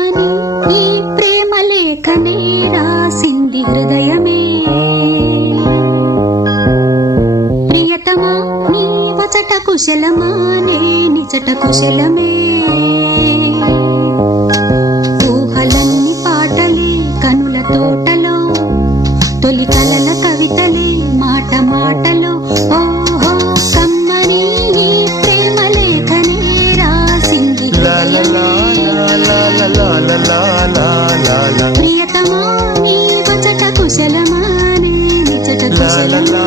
కమ్మని ఈ ప్రేమ లేఖనే రాసింది హృదయమే. ప్రియతమా నీ వచట కుశలమా నే నిజట కుశలమే. ఊహలన్నీ పాటలే కనుల తోటలో, తొలి కలల కవితలే మాట మాటలో. ఓహో కమ్మని ఈ ప్రేమ లేఖనే రాసింది ప్రియతమా నీ వచట కుశలమా నే నిజట కుశలమే.